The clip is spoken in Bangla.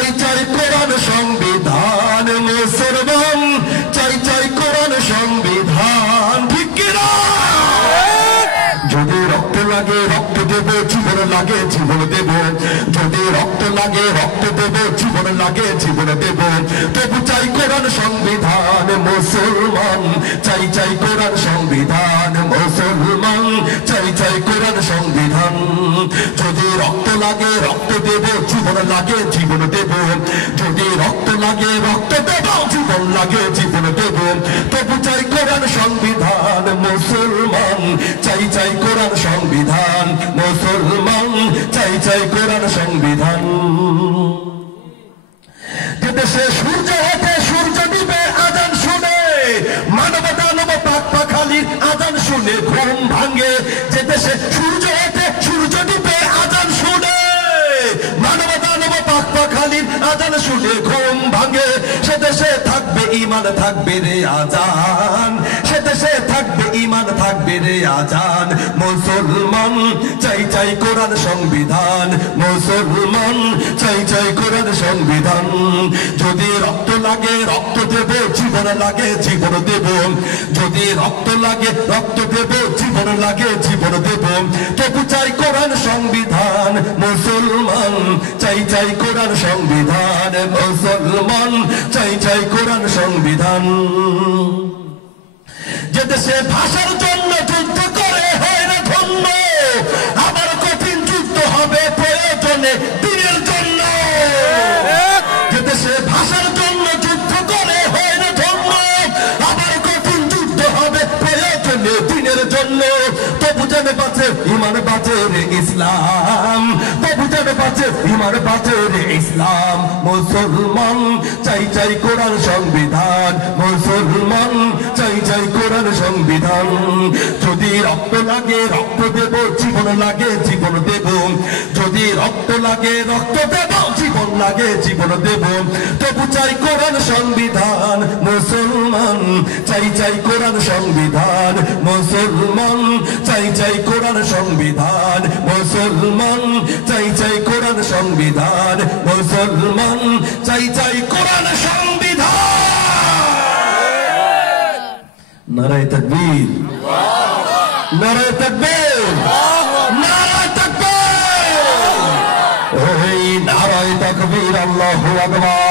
চাই চাই কোরআন সংবিধান মুসলমান চাই চাই কোরআন সংবিধান ঠিক কিনা যদি রক্ত লাগে রক্ত দেব জীবন লাগে জীবন দেব যদি রক্ত লাগে রক্ত দেব জীবন লাগে জীবন দেব তবু চাই কোরআন সংবিধান মুসলমান চাই চাই কোরআন সংবিধান মুসলমান চাই চাই কোরআন সংবিধান যদি রক্ত লাগে রক্ত দেব জীবন লাগে জীবন দেব যদি রক্ত লাগে রক্ত দেব জীবন লাগে জীবন দেব তবু চাই কোরআন সংবিধান মুসলমান চাই চাই কোরআন সংবিধান মুসলমান চাই চাই কোরআন সংবিধান যে দেশে সূর্য ওঠে সূর্য ডুবে আজান শুনে মানবতা নব পাক পাখালির আজান শুনে ঘুম ভাঙে যে দেশে সূর্য ওঠে সূর্য ডুবে আজান শুনে মানবতা নব পাক পাখালির আজান শুনে ঘুম ভাঙে সে দেশে থাকবে ঈমান থাকবে রে আজান সে দেশে থাকবে ঈমান থাকবে রে আজান মুসলমান চাই চাই কোরআন সংবিধান মুসলমান চাই চাই কোরআন সংবিধান যদি রক্ত লাগে রক্ত দেব জীবন লাগে জীবন দেব যদি রক্ত লাগে রক্ত দেব জীবন লাগে জীবন দেব তবু চাই কোরআন সংবিধান মুসলমান চাই চাই কোরআন সংবিধান মুসলমান চাই চাই কোরআন সংবিধান যে দেশে ভাষার জন্য যুদ্ধ করে হয় না ধন্য আবার কঠিন যুদ্ধ হবে প্রয়োজনে দিনের জন্য যে দেশে ভাষার জন্য যুদ্ধ করে হয় না ধন্য আবার কঠিন যুদ্ধ হবে প্রয়োজনে দিনের জন্য তবু জানে বাঁচে ঈমান বাঁচে রে ইসলাম তবু জানে বাঁচে ঈমান বাঁচে রে ইসলাম মুসলমান চাই চাই কোরআন সংবিধান মুসলমান চাই চাই কোরআন সংবিধান যদি রক্ত লাগে রক্ত দেব জীবন লাগে জীবন দেব যদি রক্ত লাগে রক্ত দেব জীবন লাগে জীবন দেব তবু চাই কোরআন সংবিধান মুসলমান চাই চাই কোরআন সংবিধান মুসলমান চাই চাই কোরআন সংবিধান মুসলমান চাই চাই কোরআন সংবিধান মুসলমান চাই চাই কোরআন সংবিধান নারায়ে তাকবীর নারায়ে তাকবীর নারায়ে তাকবীর এই নারায়ে তাকবীর আল্লাহু আকবার